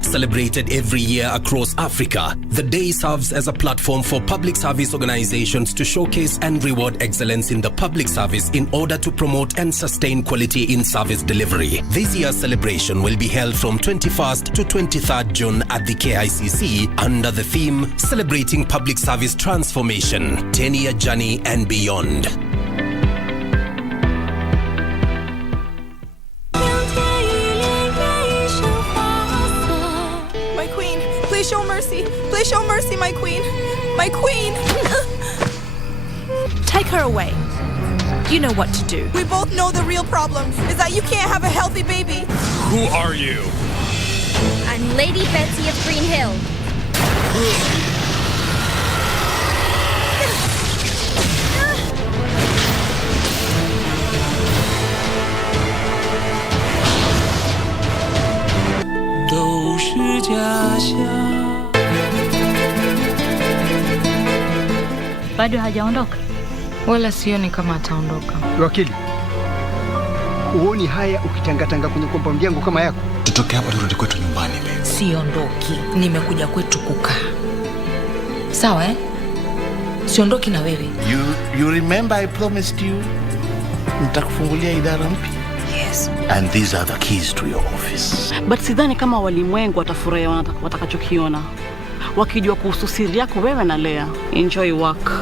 Celebrated every year across Africa, the day serves as a platform for public service organizations to showcase and reward excellence in the public service in order to promote and sustain quality in service delivery. This year's celebration will be held from 21st to 23rd June at the KICC under the theme Celebrating Public Service Transformation, 10-Year Journey and Beyond. Please show mercy. Please show mercy, my queen. My queen. Take her away. You know what to do. We both know the real problem is that you can't have a healthy baby. Who are you? I'm Lady Betsy of Green Hill. Bado hajaondoka? Wala sioni kama ataondoka. Wakili, uoni haya ukitangatanga kwenye compound yangu kama yako? Tutoke hapa turudi kwetu nyumbani, babe. Siondoki. Nimekuja kwetu kukaa. Sawa Siondoki na wewe. You remember I promised you nitakufungulia idara mpya? Yes. And these are the keys to your office. But sidhani kama walimwengu watafurahia watakachokiona wakijua kuhusu siri yako wewe na Lea. Enjoy work.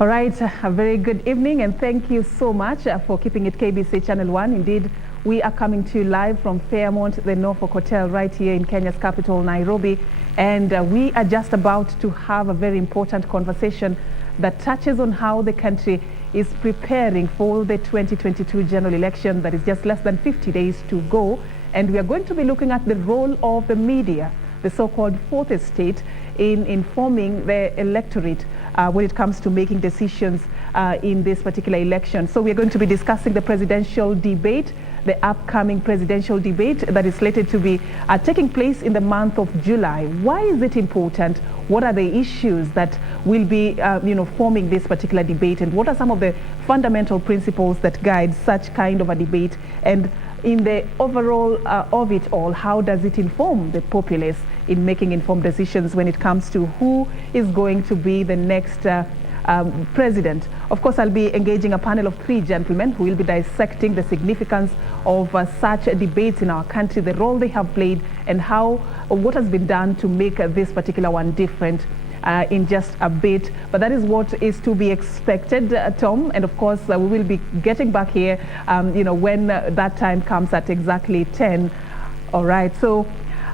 All right, a very good evening and thank you so much for keeping it KBC Channel 1. Indeed, we are coming to you live from Fairmont, the Norfolk Hotel right here in Kenya's capital, Nairobi. And we are just about to have a very important conversation that touches on how the country is preparing for the 2022 general election that is just less than 50 days to go. And we are going to be looking at the role of the media, the so-called fourth estate, in informing the electorate when it comes to making decisions in this particular election. So we're going to be discussing the presidential debate, the upcoming presidential debate that is slated to be taking place in the month of July. Why is it important? What are the issues that will be forming this particular debate, and what are some of the fundamental principles that guide such kind of a debate? And in the overall of it all, how does it inform the populace in making informed decisions when it comes to who is going to be the next president? Of course, I'll be engaging a panel of three gentlemen who will be dissecting the significance of such debates in our country, the role they have played, and what has been done to make this particular one different. In just a bit, but that is what is to be expected, Tom. And of course, we will be getting back here, when that time comes at exactly 10. All right, so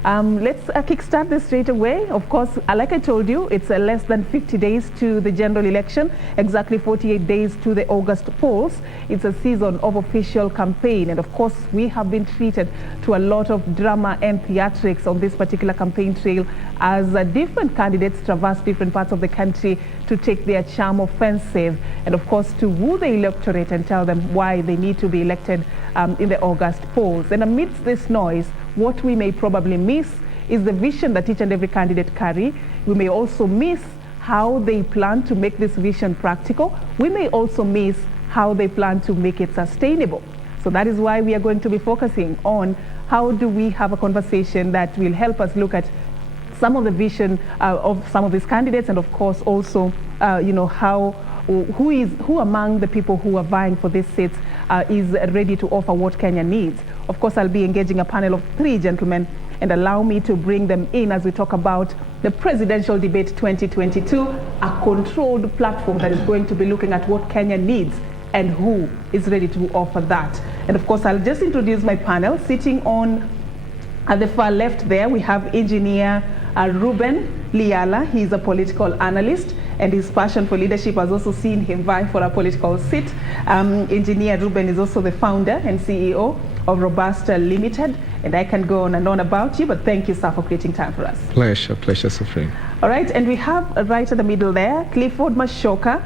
let's kickstart this straight away. Of course, like I told you, it's less than 50 days to the general election, exactly 48 days to the August polls. It's a season of official campaign, and of course, we have been treated to a lot of drama and theatrics on this particular campaign trail as different candidates traverse different parts of the country to take their charm offensive, and of course, to woo the electorate and tell them why they need to be elected in the August polls. And amidst this noise, what we may probably miss is the vision that each and every candidate carry. We may also miss how they plan to make this vision practical. We may also miss how they plan to make it sustainable. So that is why we are going to be focusing on how do we have a conversation that will help us look at some of the vision of some of these candidates, and of course also, who among the people who are vying for these seats is ready to offer what Kenya needs. Of course, I'll be engaging a panel of three gentlemen, and allow me to bring them in as we talk about the presidential debate 2022, a controlled platform that is going to be looking at what Kenya needs and who is ready to offer that. And of course, I'll just introduce my panel. Sitting on at the far left there, we have engineer Ruben Liala. He's a political analyst, and his passion for leadership has also seen him vie for a political seat. Engineer Ruben is also the founder and CEO of Robusta Limited, and I can go on and on about you, but thank you, sir, for creating time for us. Pleasure, Serfine. All right, and we have right in the middle there, Clifford Mashoka.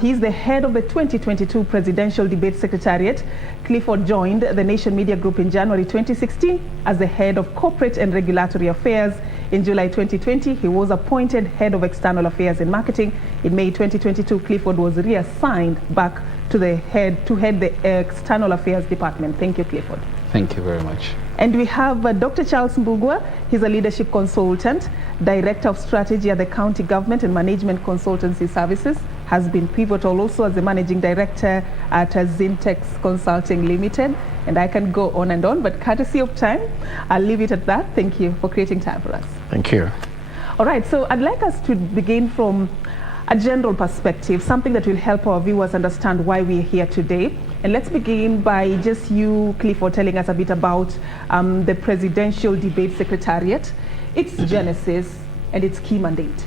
He's the head of the 2022 Presidential Debate Secretariat. Clifford joined the Nation Media Group in January 2016 as the head of Corporate and Regulatory Affairs. In July 2020, he was appointed head of External Affairs and Marketing. In May 2022, Clifford was reassigned back to head the External Affairs Department. Thank you, Clifford. Thank you very much. And we have Dr. Charles Mbugua. He's a leadership consultant, director of strategy at the County Government and Management Consultancy Services, has been pivotal also as the managing director at Zintex Consulting Limited. And I can go on and on, but courtesy of time, I'll leave it at that. Thank you for creating time for us. Thank you. All right, so I'd like us to begin from a general perspective, something that will help our viewers understand why we're here today. And let's begin by just you, Clifford, telling us a bit about the Presidential Debate Secretariat, its genesis, and its key mandate.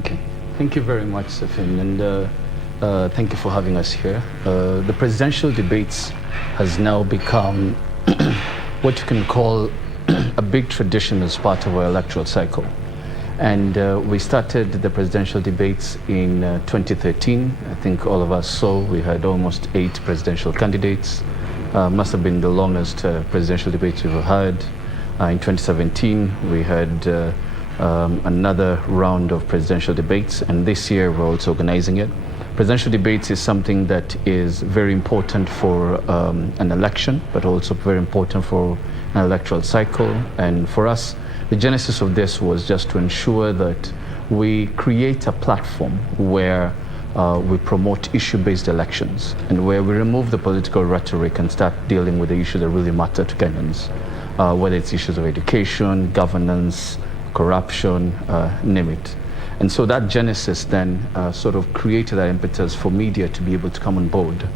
Okay. Thank you very much, Serfine, and thank you for having us here. The Presidential Debates has now become what you can call a big tradition as part of our electoral cycle. And we started the presidential debates in 2013. I think all of us saw we had almost 8 presidential candidates. Must have been the longest presidential debates we've had. In 2017, we had another round of presidential debates, and this year we're also organizing it. Presidential debates is something that is very important for an election, but also very important for an electoral cycle. And for us, the genesis of this was just to ensure that we create a platform where we promote issue-based elections and where we remove the political rhetoric and start dealing with the issues that really matter to Kenyans, whether it's issues of education, governance, corruption, name it. And so that genesis then sort of created that impetus for media to be able to come on board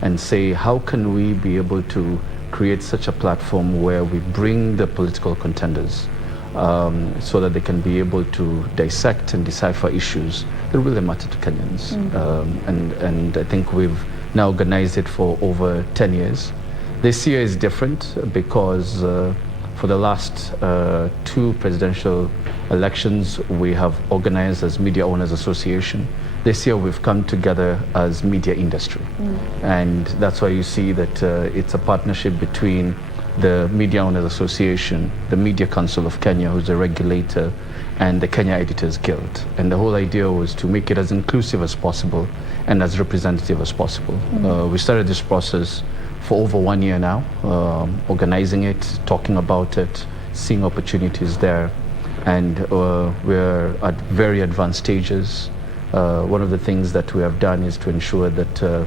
and say, how can we be able to create such a platform where we bring the political contenders so that they can be able to dissect and decipher issues that really matter to Kenyans. And I think we've now organized it for over 10 years. This year is different because for the last 2 presidential elections, we have organized as Media Owners Association. This year we've come together as media industry. And that's why you see that it's a partnership between the Media Owners Association, the Media Council of Kenya, who's the regulator, and the Kenya Editors Guild. And the whole idea was to make it as inclusive as possible and as representative as possible. We started this process for over 1 year now, organizing it, talking about it, seeing opportunities there. And we're at very advanced stages. One of the things that we have done is to ensure that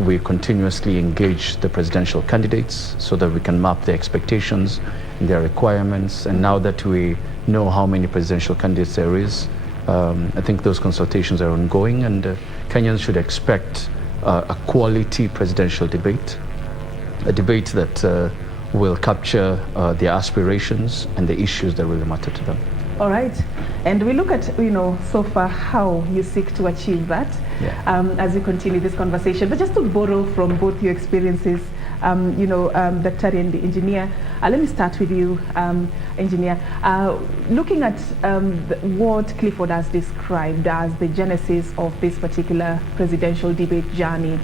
we continuously engage the presidential candidates so that we can map their expectations and their requirements. And now that we know how many presidential candidates there is, I think those consultations are ongoing, and Kenyans should expect a quality presidential debate, a debate that will capture their aspirations and the issues that really matter to them. All right, and we look at, so far how you seek to achieve that as you continue this conversation. But just to borrow from both your experiences, Dr. and the engineer, let me start with you, engineer. Looking at what Clifford has described as the genesis of this particular presidential debate journey,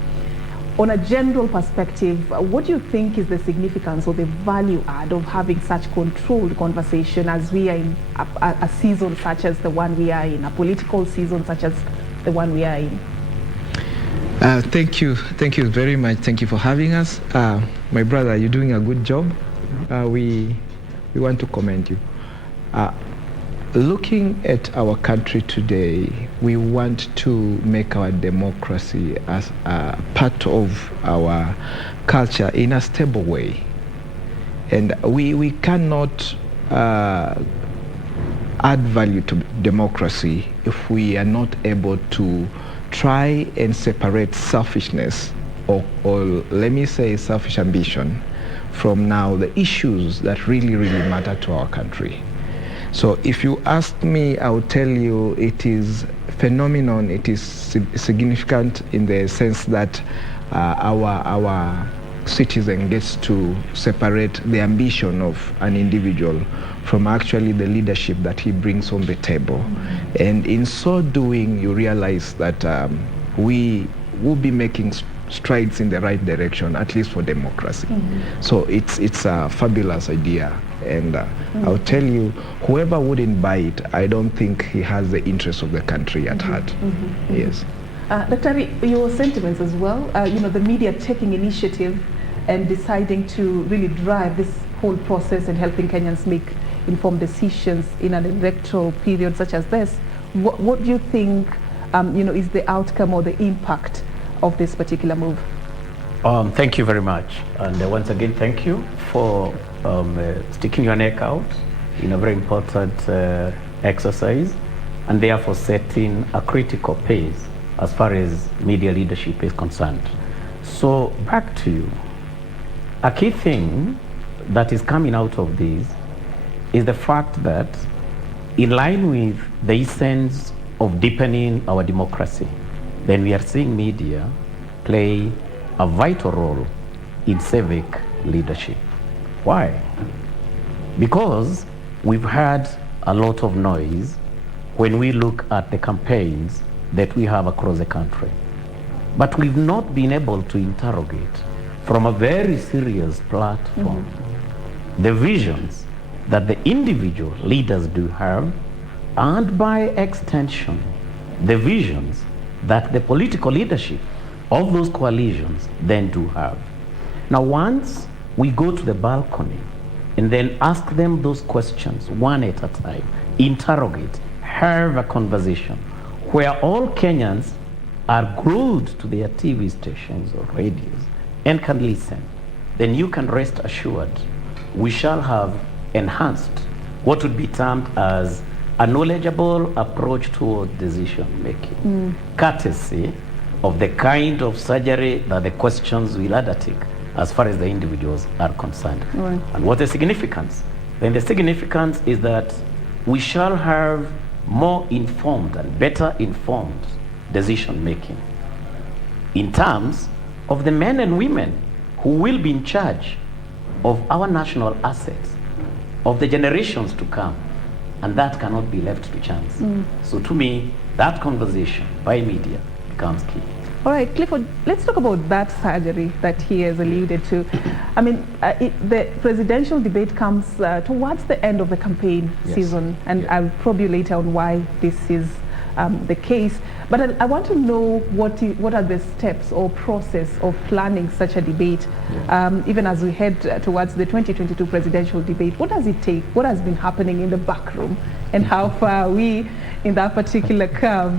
on a general perspective, what do you think is the significance or the value add of having such controlled conversation as we are in a season such as the one we are in, a political season such as the one we are in? Thank you very much. Thank you for having us. My brother, you're doing a good job. We want to commend you. Looking at our country today, we want to make our democracy as a part of our culture in a stable way. And we cannot add value to democracy if we are not able to try and separate selfishness or let me say selfish ambition from now the issues that really matter to our country. So if you ask me, I would tell you it is phenomenon. It is significant in the sense that our citizen gets to separate the ambition of an individual from actually the leadership that he brings on the table. And in so doing, you realize that we will be making strides in the right direction, at least for democracy. So it's a fabulous idea. And I'll tell you, whoever wouldn't buy it, I don't think he has the interest of the country at heart. Yes. Dr. Your sentiments as well, the media taking initiative and deciding to really drive this whole process and helping Kenyans make informed decisions in an electoral period such as this. What do you think is the outcome or the impact of this particular move? Thank you very much. And once again, thank you for sticking your neck out in a very important exercise, and therefore setting a critical pace as far as media leadership is concerned. So back to you. A key thing that is coming out of this is the fact that, in line with the essence of deepening our democracy, then we are seeing media play a vital role in civic leadership. Why? Because we've had a lot of noise when we look at the campaigns that we have across the country. But we've not been able to interrogate from a very serious platform the visions that the individual leaders do have, and by extension, the visions that the political leadership of those coalitions then do have. Now, once we go to the balcony and then ask them those questions one at a time, interrogate, have a conversation where all Kenyans are glued to their TV stations or radios and can listen, then you can rest assured we shall have enhanced what would be termed as a knowledgeable approach toward decision making, courtesy of the kind of surgery that the questions will undertake as far as the individuals are concerned. Right. And what is significance? Then the significance is that we shall have more informed and better informed decision making in terms of the men and women who will be in charge of our national assets, of the generations to come, and that cannot be left to chance. So to me, that conversation by media becomes key. All right, Clifford, let's talk about that surgery that he has alluded to. I mean, the presidential debate comes towards the end of the campaign season, and I'll probe you later on why this is the case. But I want to know what are the steps or process of planning such a debate, even as we head towards the 2022 presidential debate. What does it take? What has been happening in the back room, and how far are we in that particular curve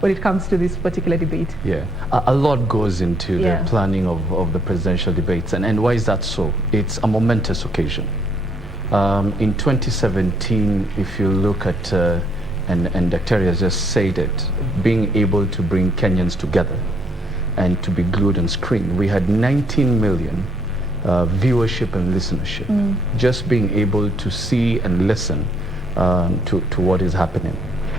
when it comes to this particular debate? Yeah, a lot goes into the planning of the presidential debates. And why is that so? It's a momentous occasion. In 2017, if you look at and Dr. has just said it, being able to bring Kenyans together and to be glued on screen. We had 19 million viewership and listenership, just being able to see and listen to what is happening.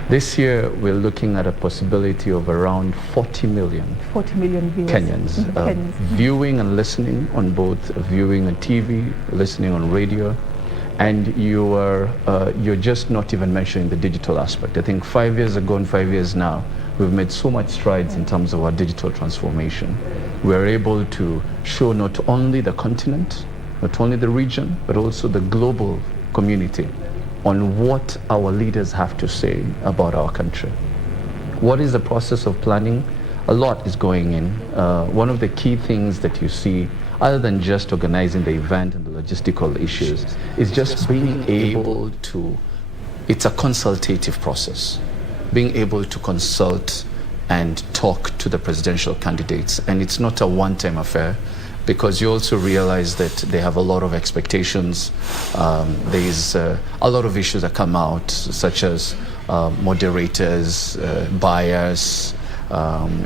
This year, we're looking at a possibility of around 40 million viewers. Kenyans viewing and listening on both viewing on TV, listening on radio. And you're just not even mentioning the digital aspect. I think 5 years ago and 5 years now, we've made so much strides in terms of our digital transformation. We're able to show not only the continent, not only the region, but also the global community on what our leaders have to say about our country. What is the process of planning? A lot is going in. One of the key things that you see, other than just organizing the event and the logistical issues, is just being able to, it's a consultative process, being able to consult and talk to the presidential candidates. And it's not a one-time affair, because you also realize that they have a lot of expectations. There's a lot of issues that come out, such as moderators, bias.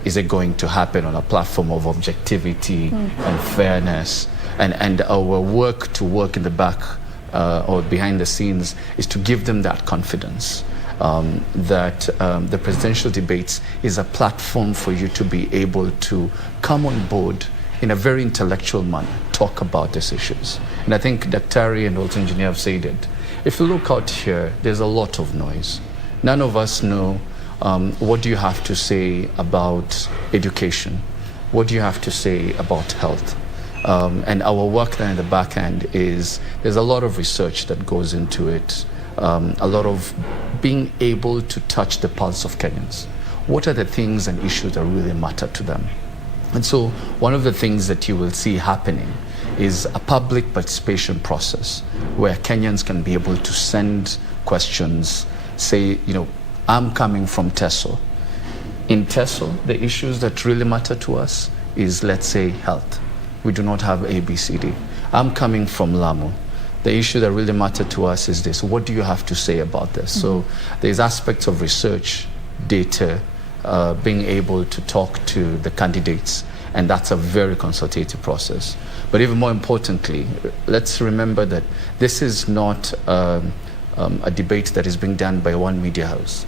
Is it going to happen on a platform of objectivity and fairness? And our work in the or behind the scenes is to give them that confidence that the presidential debates is a platform for you to be able to come on board in a very intellectual manner, talk about these issues. And I think Daktari and also Engineer have said it. If you look out here, there's a lot of noise. None of us know what do you have to say about education? What do you have to say about health? And our work there in the back end is there's a lot of research that goes into it, a lot of being able to touch the pulse of Kenyans. What are the things and issues that really matter to them? And so one of the things that you will see happening is a public participation process where Kenyans can be able to send questions, say, you know, I'm coming from Teso. In Teso, the issues that really matter to us is, let's say, health. We do not have ABCD. I'm coming from Lamu. The issue that really matter to us is this. What do you have to say about this? Mm-hmm. So there's aspects of research, data, being able to talk to the candidates, and that's a very consultative process. But even more importantly, let's remember that this is not a debate that is being done by one media house.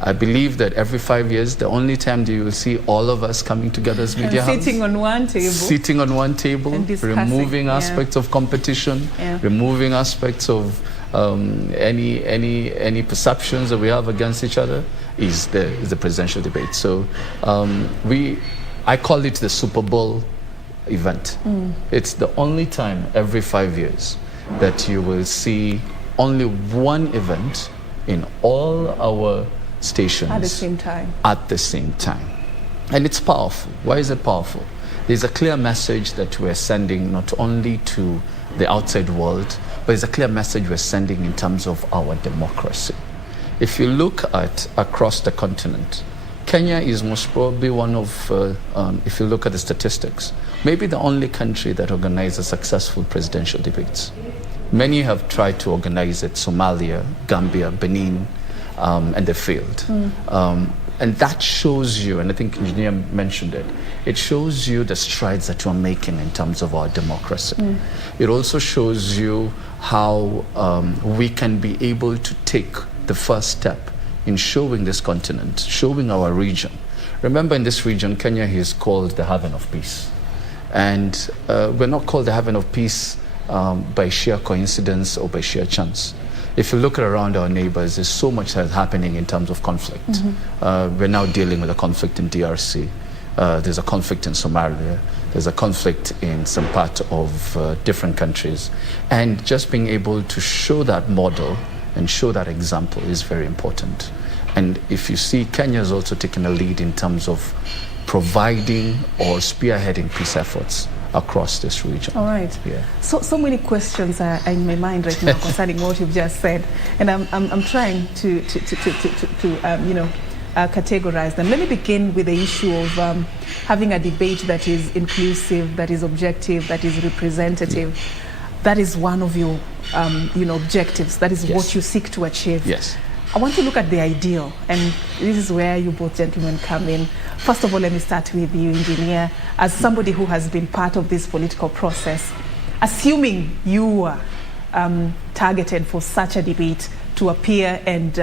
I believe that every 5 years, the only time that you will see all of us coming together as media house, sitting on one table, removing aspects of competition, removing aspects of any perceptions that we have against each other, is the presidential debate. So I call it the Super Bowl event. It's the only time every 5 years that you will see only one event in all our stations at the same time. And it's powerful. Why is it powerful? There's a clear message that we're sending not only to the outside world, but it's a clear message we're sending in terms of our democracy. If you look at across the continent, Kenya is most probably one of, if you look at the statistics, maybe the only country that organizes successful presidential debates. Many have tried to organize it, Somalia, Gambia, Benin, and they failed. And that shows you, and I think Engineer mentioned it, it shows you the strides that you're making in terms of our democracy. It also shows you how we can be able to take the first step in showing this continent, showing our region. Remember, in this region, Kenya is called the haven of peace. And we're not called the haven of peace by sheer coincidence or by sheer chance. If you look around our neighbors, there's so much that's happening in terms of conflict. We're now dealing with a conflict in DRC. There's a conflict in Somalia. There's a conflict in some part of different countries. And just being able to show that model and show that example is very important. And if you see, Kenya is also taking a lead in terms of providing or spearheading peace efforts across this region. All right. Yeah. So many questions are in my mind right now concerning what you've just said, and I'm trying to categorize them. Let me begin with the issue of having a debate that is inclusive, that is objective, that is representative. Yeah. That is one of your objectives. That is what you seek to achieve. Yes. I want to look at the ideal, and this is where you both gentlemen come in. First of all, let me start with you, Engineer. As somebody who has been part of this political process, assuming you were targeted for such a debate to appear and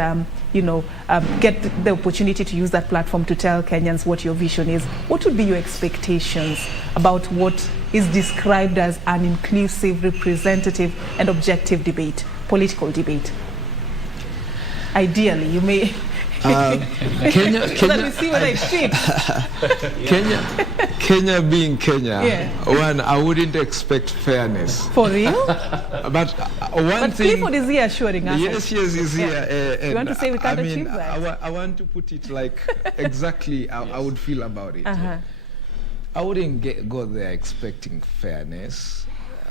get the opportunity to use that platform to tell Kenyans what your vision is, what would be your expectations about what is described as an inclusive, representative, and objective debate, political debate? Ideally, you may. Kenya, let me see whether it fits. Kenya being Kenya, one, I wouldn't expect fairness. For real? But one thing. Clifford is here assuring us. Yes, he's here. You want to say we can't achieve that? I want to put it like exactly how I would feel about it. I wouldn't go there expecting fairness.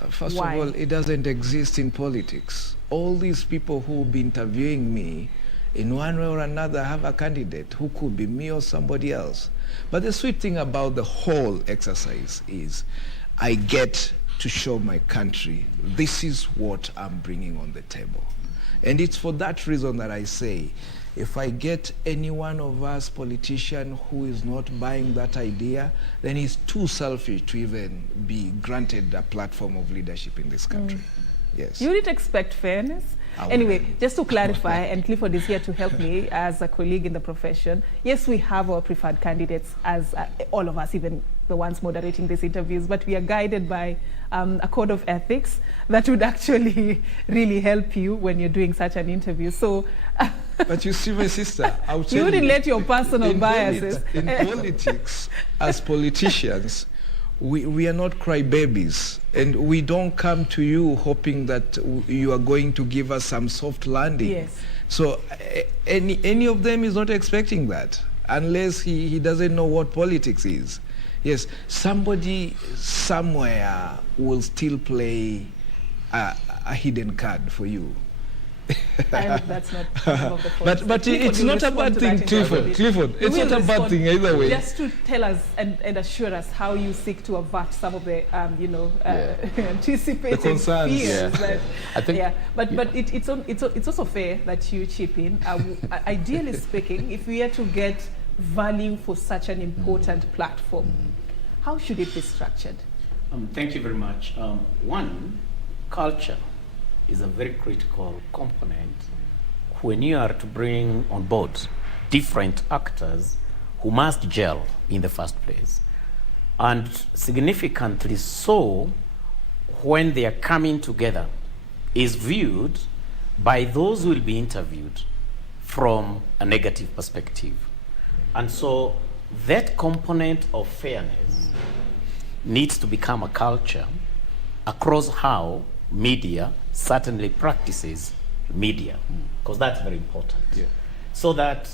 First of all, it doesn't exist in politics. All these people who will be interviewing me, in one way or another, have a candidate who could be me or somebody else. But the sweet thing about the whole exercise is I get to show my country, this is what I'm bringing on the table. And it's for that reason that I say, if I get any one of us politician who is not buying that idea, then he's too selfish to even be granted a platform of leadership in this country. Yes. You didn't expect fairness. Anyway, just to clarify, and Clifford is here to help me as a colleague in the profession. Yes, we have our preferred candidates, as all of us, even the ones moderating these interviews, but we are guided by a code of ethics that would actually really help you when you're doing such an interview. So, but you see, my sister, I'll tell you wouldn't let your personal biases. In politics, as politicians, we are not crybabies, and we don't come to you hoping that you are going to give us some soft landing. Yes. So any of them is not expecting that, unless he doesn't know what politics is. Yes, somebody somewhere will still play a hidden card for you. I hope that's not part of the point. But it's not a bad thing, Clifford. It's not a bad thing either way. Just to tell us and assure us how you seek to avert some of the, anticipated concerns. fears. Yeah. I think. Yeah, but it's also fair that you chip in. Ideally speaking, if we are to get value for such an important platform, how should it be structured? Thank you very much. One, culture is a very critical component when you are to bring on board different actors who must gel in the first place. And significantly so, when they are coming together, is viewed by those who will be interviewed from a negative perspective. And so that component of fairness needs to become a culture across how media certainly practices media, because that's very important. Yeah. So that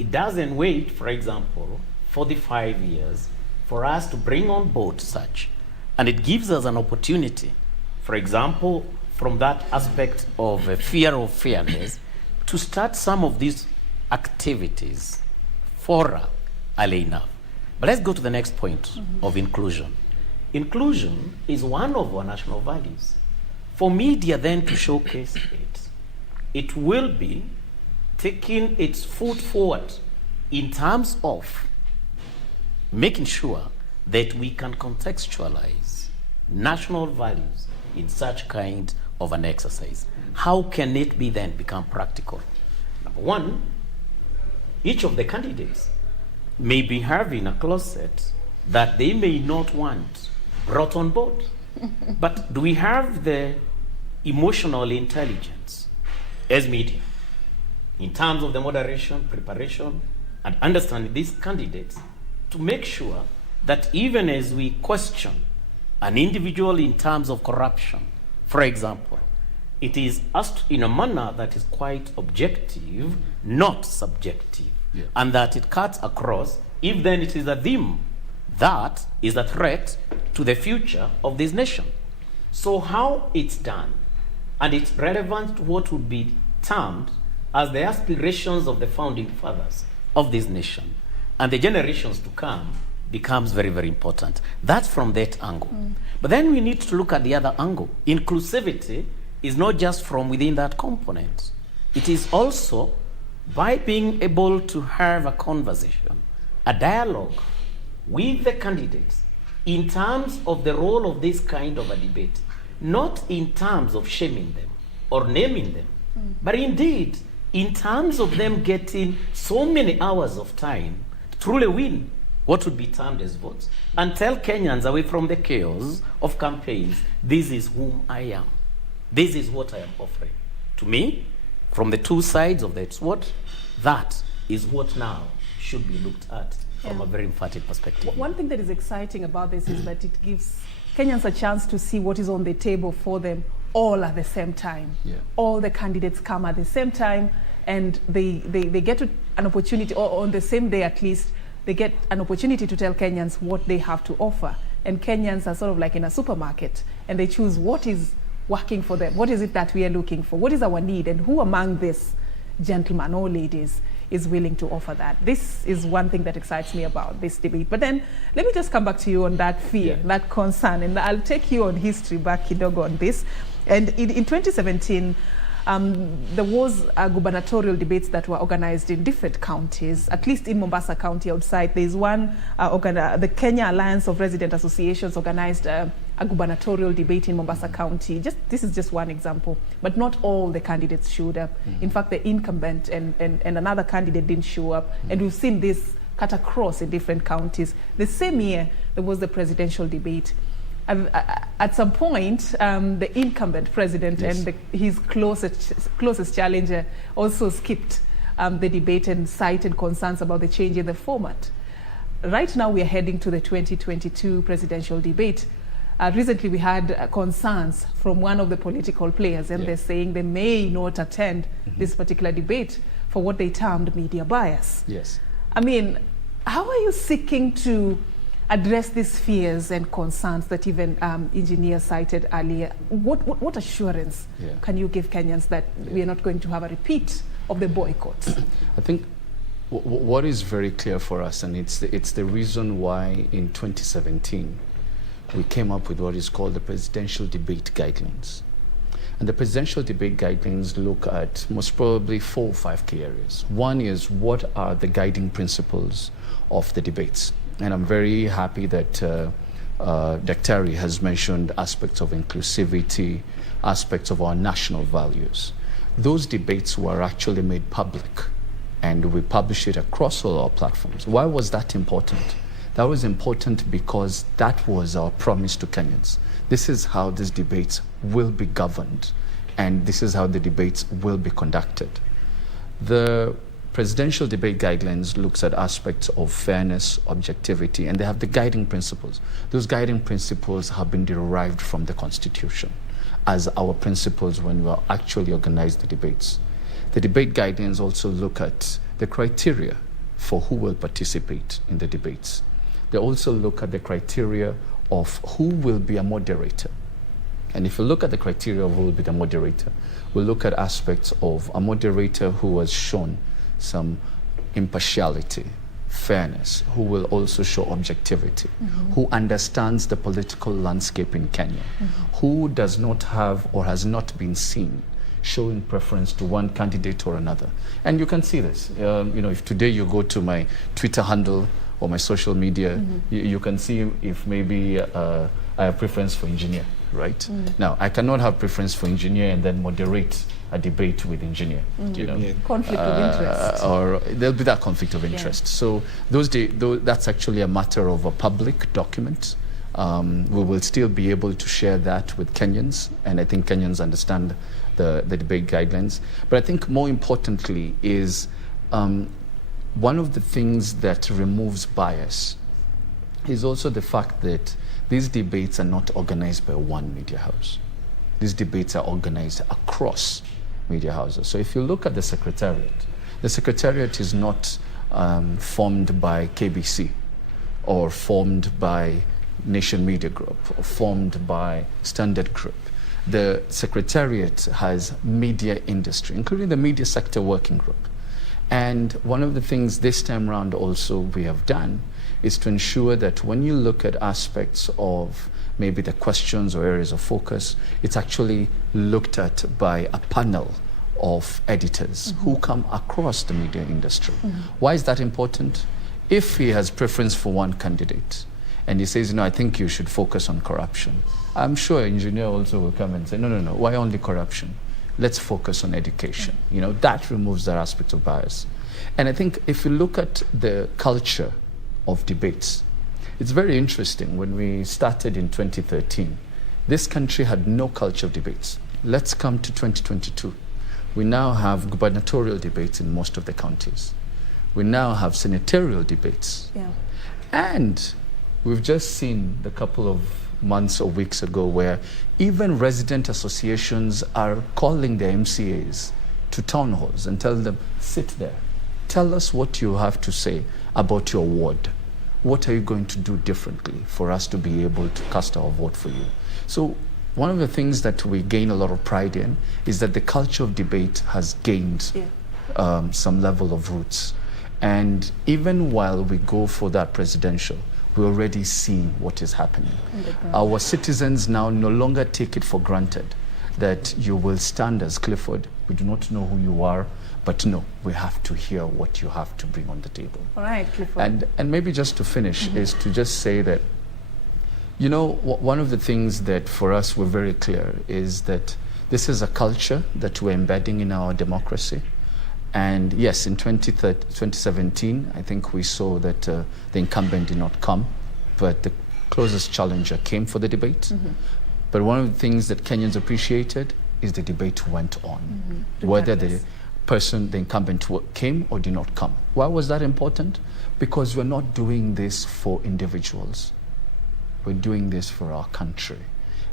it doesn't wait, for example, 45 years for us to bring on board such. And it gives us an opportunity, for example, from that aspect of a fear of fairness, to start some of these activities fora early enough. But let's go to the next point of inclusion. Inclusion is one of our national values. For media then to showcase it, it will be taking its foot forward in terms of making sure that we can contextualize national values in such kind of an exercise. How can it be then become practical? Number one, each of the candidates may be having a closet that they may not want brought on board. But do we have the emotional intelligence as media in terms of the moderation, preparation, and understanding these candidates to make sure that even as we question an individual in terms of corruption, for example, it is asked in a manner that is quite objective, not subjective, and that it cuts across, if then it is a theme that is a threat to the future of this nation. So how it's done, and it's relevant to what would be termed as the aspirations of the founding fathers of this nation and the generations to come, becomes very, very important. That's from that angle. But then we need to look at the other angle. Inclusivity is not just from within that component. It is also by being able to have a conversation, a dialogue with the candidates in terms of the role of this kind of a debate, not in terms of shaming them or naming them, but indeed in terms of them getting so many hours of time to truly win what would be termed as votes, and tell Kenyans away from the chaos of campaigns, this is whom I am. This is what I am offering. To me, from the two sides of that sword, that is what now should be looked at from a very emphatic perspective. One thing that is exciting about this is that it gives Kenyans a chance to see what is on the table for them all at the same time. All the candidates come at the same time, and they get an opportunity, or on the same day at least, they get an opportunity to tell Kenyans what they have to offer. And Kenyans are sort of like in a supermarket, and they choose what is working for them. What is it that we are looking for? What is our need? And who among this gentleman or ladies is willing to offer that? This is one thing that excites me about this debate. But then let me just come back to you on that fear, that concern, and I'll take you on history back kidogo on this. And in 2017, there was gubernatorial debates that were organized in different counties, at least in Mombasa County outside. There's one, the Kenya Alliance of Resident Associations organized a a gubernatorial debate in Mombasa County. This is just one example, but not all the candidates showed up. In fact, the incumbent and another candidate didn't show up, and we've seen this cut across in different counties. The same year, there was the presidential debate. At some point, the incumbent president and his closest challenger also skipped the debate and cited concerns about the change in the format. Right now, we are heading to the 2022 presidential debate. Recently, we had concerns from one of the political players, and they're saying they may not attend this particular debate for what they termed media bias. Yes. I mean, how are you seeking to address these fears and concerns that even engineer cited earlier? What assurance can you give Kenyans that we are not going to have a repeat of the boycotts? I think what is very clear for us, and it's the reason why in 2017 we came up with what is called the Presidential Debate Guidelines. And the Presidential Debate Guidelines look at most probably 4 or 5 key areas. One is, what are the guiding principles of the debates? And I'm very happy that Dr. has mentioned aspects of inclusivity, aspects of our national values. Those debates were actually made public, and we publish it across all our platforms. Why was that important? That was important because that was our promise to Kenyans. This is how these debates will be governed, and this is how the debates will be conducted. The Presidential Debate Guidelines looks at aspects of fairness, objectivity, and they have the guiding principles. Those guiding principles have been derived from the Constitution as our principles when we actually organize the debates. The debate guidelines also look at the criteria for who will participate in the debates. They also look at the criteria of who will be a moderator. And if you look at the criteria of who will be the moderator, we'll look at aspects of a moderator who has shown some impartiality, fairness, who will also show objectivity, who understands the political landscape in Kenya, who does not have or has not been seen showing preference to one candidate or another. And you can see this. If today you go to my Twitter handle or my social media, you can see if maybe I have preference for engineer, right? Now, I cannot have preference for engineer and then moderate a debate with engineer. Conflict of interest. Or there'll be that conflict of interest. So that's actually a matter of a public document. We will still be able to share that with Kenyans, and I think Kenyans understand the debate guidelines. But I think more importantly is one of the things that removes bias is also the fact that these debates are not organized by one media house. These debates are organized across media houses. So if you look at the Secretariat is not formed by KBC or formed by Nation Media Group or formed by Standard Group. The Secretariat has media industry, including the Media Sector Working Group. And one of the things this time around also we have done is to ensure that when you look at aspects of maybe the questions or areas of focus, it's actually looked at by a panel of editors who come across the media industry. Why is that important? If he has preference for one candidate and he says, I think you should focus on corruption, I'm sure an engineer also will come and say, no, why only corruption? Let's focus on education. That removes that aspect of bias. And I think if you look at the culture of debates, it's very interesting. When we started in 2013, this country had no culture of debates. Let's come to 2022. We now have gubernatorial debates in most of the counties. We now have senatorial debates. And we've just seen a couple of months or weeks ago where even resident associations are calling their MCAs to town halls and tell them, sit there. Tell us what you have to say about your ward. What are you going to do differently for us to be able to cast our vote for you? So one of the things that we gain a lot of pride in is that the culture of debate has gained some level of roots. And even while we go for that presidential, we already see what is happening. Our citizens now no longer take it for granted that you will stand as Clifford. We do not know who you are, but no, we have to hear what you have to bring on the table. All right, Clifford. And maybe just to finish is to just say that You know, one of the things that for us were very clear is that this is a culture that we're embedding in our democracy. And yes, in 2017, I think we saw that the incumbent did not come, but the closest challenger came for the debate. But one of the things that Kenyans appreciated is the debate went on, whether the incumbent came or did not come. Why was that important? Because we're not doing this for individuals. We're doing this for our country,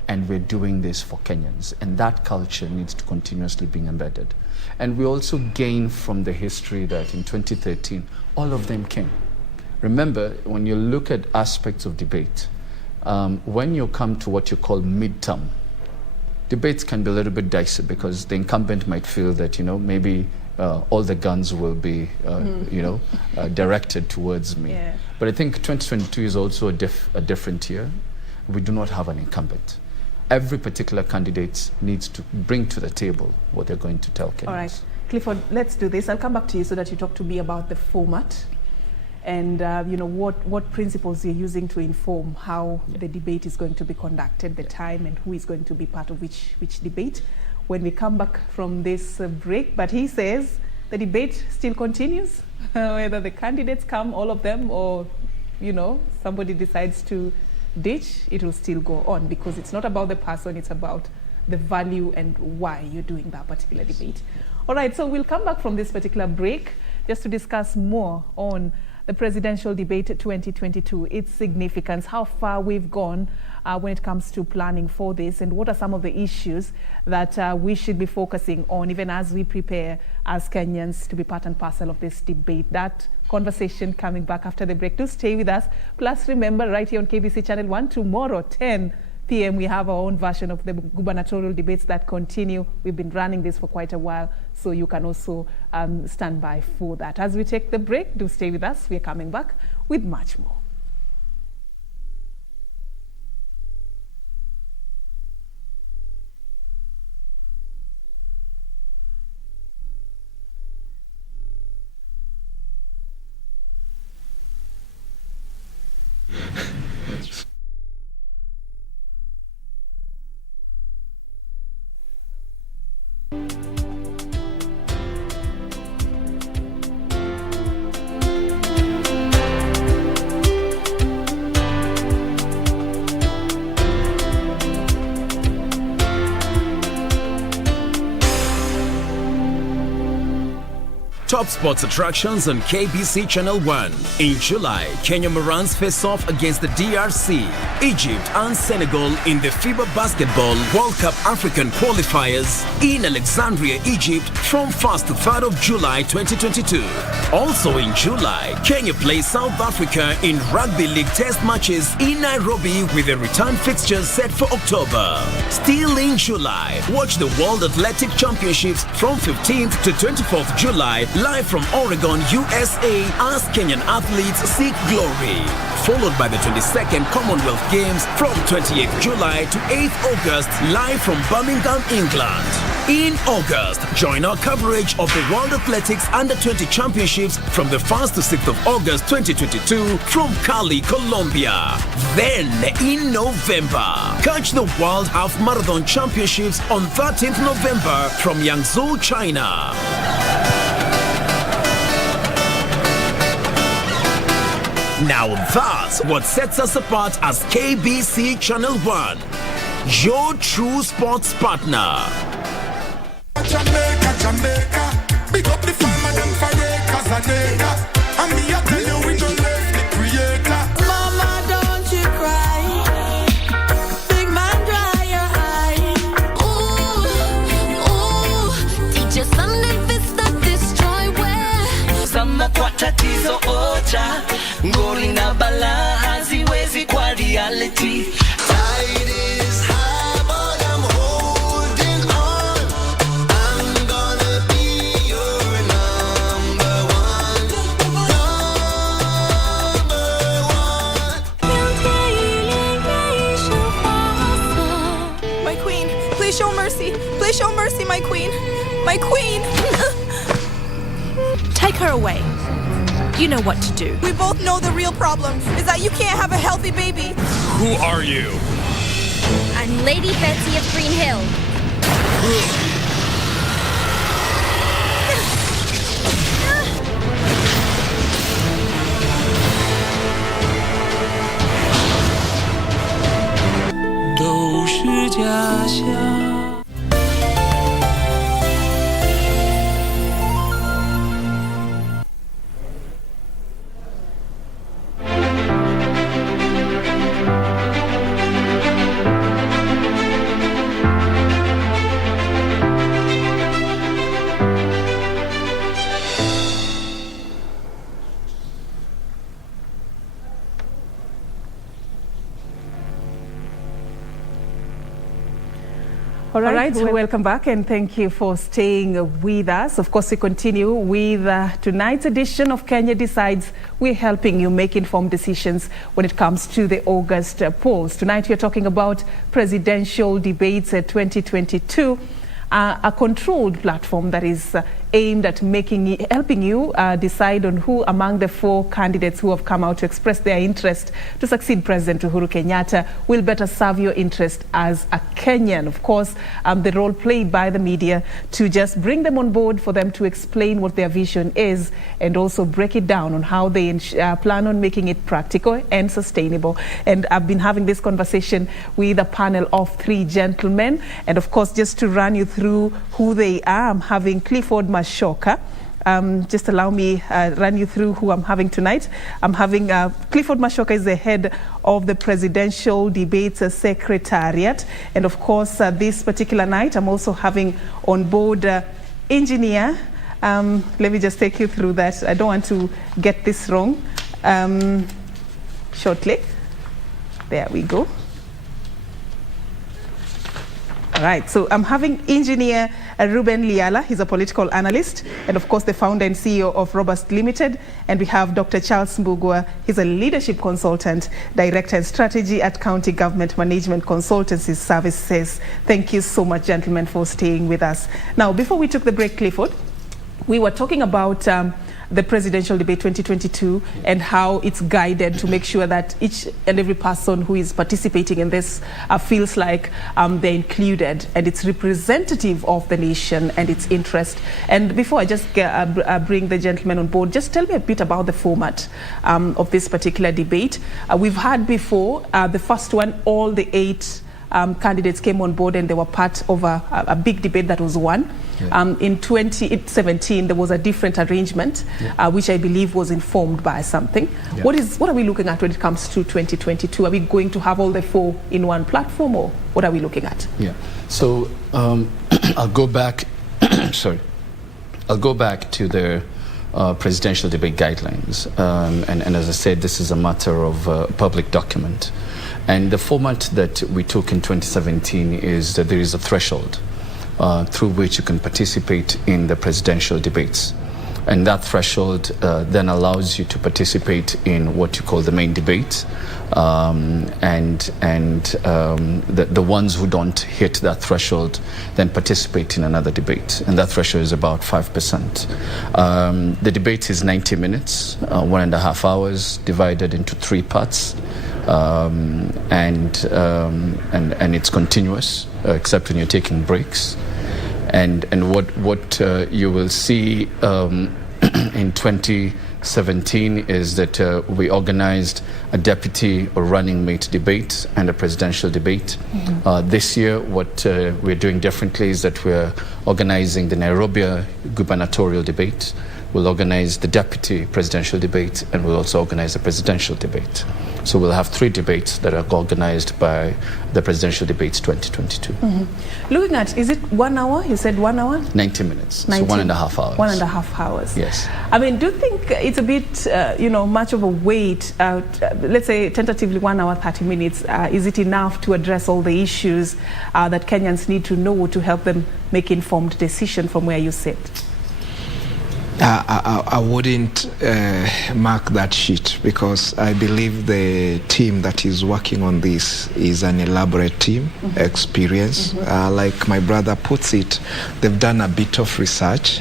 and we're doing this for Kenyans, and that culture needs to continuously be embedded. And we also gain from the history that in 2013, all of them came. Remember, when you look at aspects of debate, when you come to what you call midterm, debates can be a little bit dicey because the incumbent might feel that, maybe all the guns will be, directed towards me. Yeah. But I think 2022 is also a different year. We do not have an incumbent. Every particular candidate needs to bring to the table what they're going to tell Kenyans. All right. Clifford, let's do this. I'll come back to you so that you talk to me about the format and what principles you're using to inform how the debate is going to be conducted, the time, and who is going to be part of which debate when we come back from this break. But he says the debate still continues, whether the candidates come, all of them, or somebody decides to ditch, it will still go on, because it's not about the person, it's about the value and why you're doing that particular debate. All right, so we'll come back from this particular break just to discuss more on the presidential debate 2022, its significance, how far we've gone when it comes to planning for this, and what are some of the issues that we should be focusing on even as we prepare as Kenyans to be part and parcel of this debate. That conversation coming back after the break. Do stay with us. Plus, remember, right here on KBC Channel 1, tomorrow, 10 p.m., we have our own version of the gubernatorial debates that continue. We've been running this for quite a while, so you can also stand by for that. As we take the break, do stay with us. We're coming back with much more. Top sports attractions on KBC Channel 1. In July, Kenya Morans face off against the DRC, Egypt and Senegal in the FIBA Basketball World Cup African qualifiers in Alexandria, Egypt from 1st to 3rd of July 2022. Also in July, Kenya plays South Africa in Rugby League test matches in Nairobi with a return fixtures set for October. Still in July, watch the World Athletic Championships from 15th to 24th July live from Oregon, USA, as Kenyan athletes seek glory. Followed by the 22nd Commonwealth Games from 28th July to 8th August, live from Birmingham, England. In August, join our coverage of the World Athletics Under-20 Championships from the 1st to 6th of August 2022 from Cali, Colombia. Then, in November, catch the World Half Marathon Championships on 13th November from Yangzhou, China. Now that's what sets us apart as KBC Channel 1, your true sports partner. Jamaica, Jamaica, big up the farmer them for acres and acres. And me I tell you we don't left the creator. Mama, don't you cry. Big man, dry your eye. Ooh, teach your son if that destroy where. Sama kwa tatizo ocha. Ngori na bala haziwezi kwa reality. Tide is high but I'm holding on. I'm gonna be your number one. My queen, please show mercy. Please show mercy, my queen. My queen. Take her away. You know what to do. We both know the real problem is that you can't have a healthy baby. Who are you? I'm Lady Betsy of Green Hill. All right, welcome back and thank you for staying with us. Of course, we continue with tonight's edition of Kenya Decides. We're helping you make informed decisions when it comes to the August polls. Tonight, we're talking about presidential debates 2022. A controlled platform that is aimed at helping you decide on who among the 4 candidates who have come out to express their interest to succeed President Uhuru Kenyatta will better serve your interest as a Kenyan. Of course, the role played by the media to just bring them on board for them to explain what their vision is and also break it down on how they plan on making it practical and sustainable. And I've been having this conversation with a panel of 3 gentlemen. And of course, just to run you through who they are, I'm having Clifford Mashoka. Just allow me run you through who I'm having tonight. I'm having Clifford Mashoka is the head of the Presidential Debates Secretariat. And of course, this particular night, I'm also having on board engineer. Let me just take you through that. I don't want to get this wrong. Shortly. There we go. All right, so I'm having engineer Ruben Liala. He's a political analyst and of course the founder and CEO of Robust Limited. And we have Dr. Charles Mbugua. He's a leadership consultant, director and strategy at County Government Management Consultancy Services. Thank you so much, gentlemen, for staying with us. Now, before we took the break, Clifford, we were talking about the presidential debate 2022 and how it's guided to make sure that each and every person who is participating in this feels like they're included and it's representative of the nation and its interest. And before I just bring the gentleman on board, just tell me a bit about the format of this particular debate. We've had before, the first one, all the 8 candidates came on board and they were part of a big debate that was won. Yeah. In 2017, there was a different arrangement, which I believe was informed by something. Yeah. What are we looking at when it comes to 2022? Are we going to have all the 4 in one platform, or what are we looking at? Yeah. So I'll go back. Sorry, I'll go back to the presidential debate guidelines, and as I said, this is a matter of public document. And the format that we took in 2017 is that there is a threshold through which you can participate in the presidential debates. And that threshold then allows you to participate in what you call the main debate. The ones who don't hit that threshold then participate in another debate. And that threshold is about 5%. The debate is 90 minutes, 1.5 hours, divided into 3 parts. And it's continuous, except when you're taking breaks. And what you will see in 2017 is that we organized a deputy or running mate debate and a presidential debate. Mm-hmm. This year, what we're doing differently is that we're organizing the Nairobi gubernatorial debate. We'll organize the deputy presidential debate, and we'll also organize the presidential debate. So we'll have 3 debates that are organized by the presidential debates 2022. Mm-hmm. Looking at, is it 1 hour? You said 1 hour? 90 minutes, 90, so 1.5 hours. 1.5 hours. Yes. I mean, do you think it's a bit, much of a wait? Let's say tentatively 1 hour, 30 minutes. Is it enough to address all the issues that Kenyans need to know to help them make informed decision from where you sit? I wouldn't mark that sheet, because I believe the team that is working on this is an elaborate team, mm-hmm. experienced. Mm-hmm. Like my brother puts it, they've done a bit of research.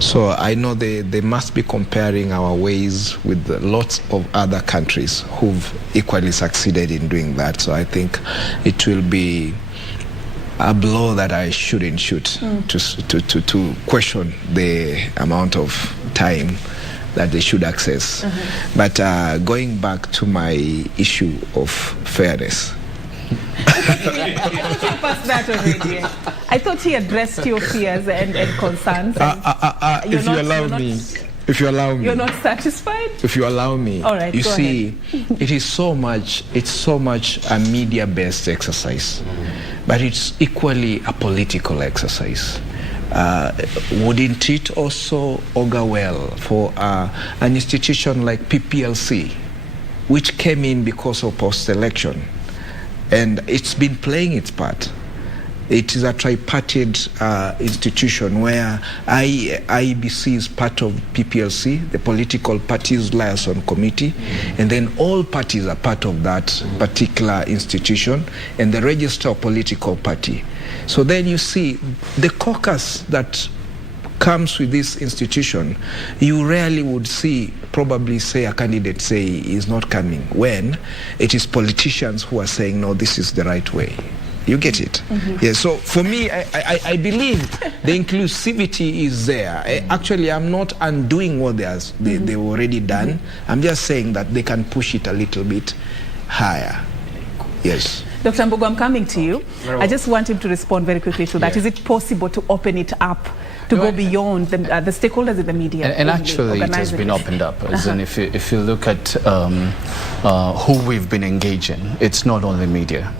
So I know they must be comparing our ways with lots of other countries who've equally succeeded in doing that. So I think it will be a blow that I shouldn't shoot to question the amount of time that they should access. But going back to my issue of fairness. That already. I thought he addressed your fears and concerns. If you allow me. You're not satisfied? If you allow me. All right, you go see, ahead. it's so much a media-based exercise, but it's equally a political exercise. Wouldn't it also augur well for an institution like PPLC, which came in because of post-election, and it's been playing its part? It is a tripartite institution where IEBC is part of PPLC, the political parties liaison committee, and then all parties are part of that particular institution, and the register of political party. So then you see the caucus that comes with this institution, you rarely would see probably say a candidate say is not coming when it is politicians who are saying no, this is the right way. You get it? Yeah, so for me, I believe the inclusivity is there. Actually, I'm not undoing what they've already done. I'm just saying that they can push it a little bit higher. Yes. Dr. Mbogo, I'm coming to you. I just want him to respond very quickly to that. Yeah. It is possible to open it up to go beyond the stakeholders in the media? And actually, it has been opened up. As in, if you look at who we've been engaging, it's not only media.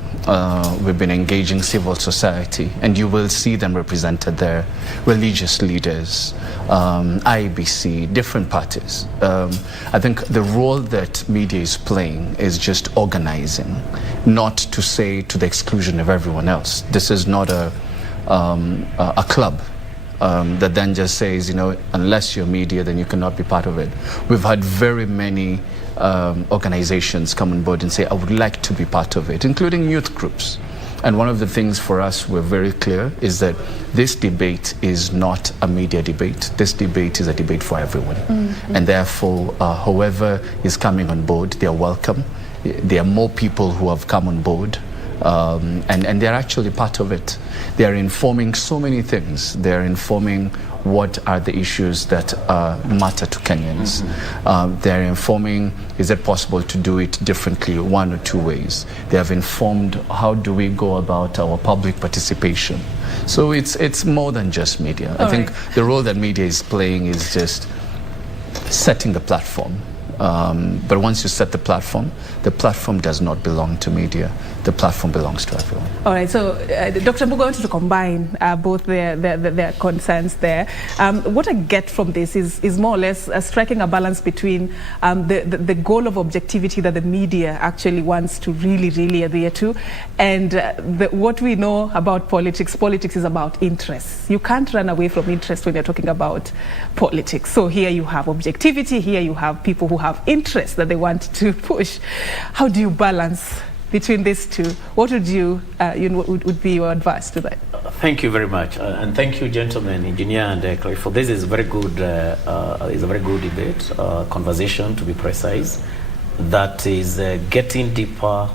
We've been engaging civil society, and you will see them represented there, religious leaders, IEBC, different parties. I think the role that media is playing is just organizing, not to say to the exclusion of everyone else. This is not a club that then just says, you know, unless you're media, then you cannot be part of it. We've had very many organizations come on board and say, I would like to be part of it, including youth groups. And one of the things for us, we're very clear, is that this debate is not a media debate. This debate is a debate for everyone. And therefore, whoever is coming on board, they're welcome. There are more people who have come on board, and they're actually part of it. They're informing so many things. They're informing what are the issues that matter to Kenyans. They're informing, is it possible to do it differently, one or two ways? They have informed, how do we go about our public participation? So it's more than just media. I think the role that media is playing is just setting the platform. But once you set the platform does not belong to media. The platform belongs to everyone. All right, so Dr. Mbogo wanted to combine both their concerns there. What I get from this is more or less striking a balance between the goal of objectivity that the media actually wants to really adhere to, and what we know about politics. Politics is about interests. You can't run away from interest when you're talking about politics. So here you have objectivity, here you have people who have interests that they want to push. How do you balance between these two? What would you, would be your advice to that? Thank you very much, and thank you, gentlemen, engineer and Clay, for this is very good. Is a very good debate, conversation to be precise. That is getting deeper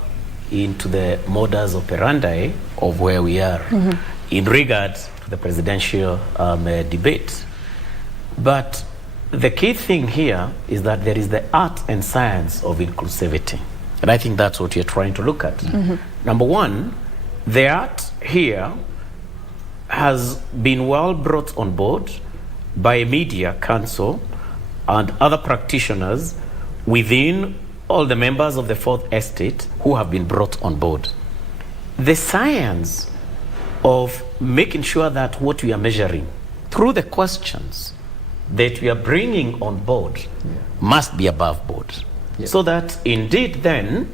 into the modus operandi of where we are in regards to the presidential debate. But the key thing here is that there is the art and science of inclusivity. And I think that's what you're trying to look at. Number one, the art here has been well brought on board by media council and other practitioners within all the members of the Fourth Estate who have been brought on board. The science of making sure that what we are measuring through the questions that we are bringing on board must be above board. So that indeed then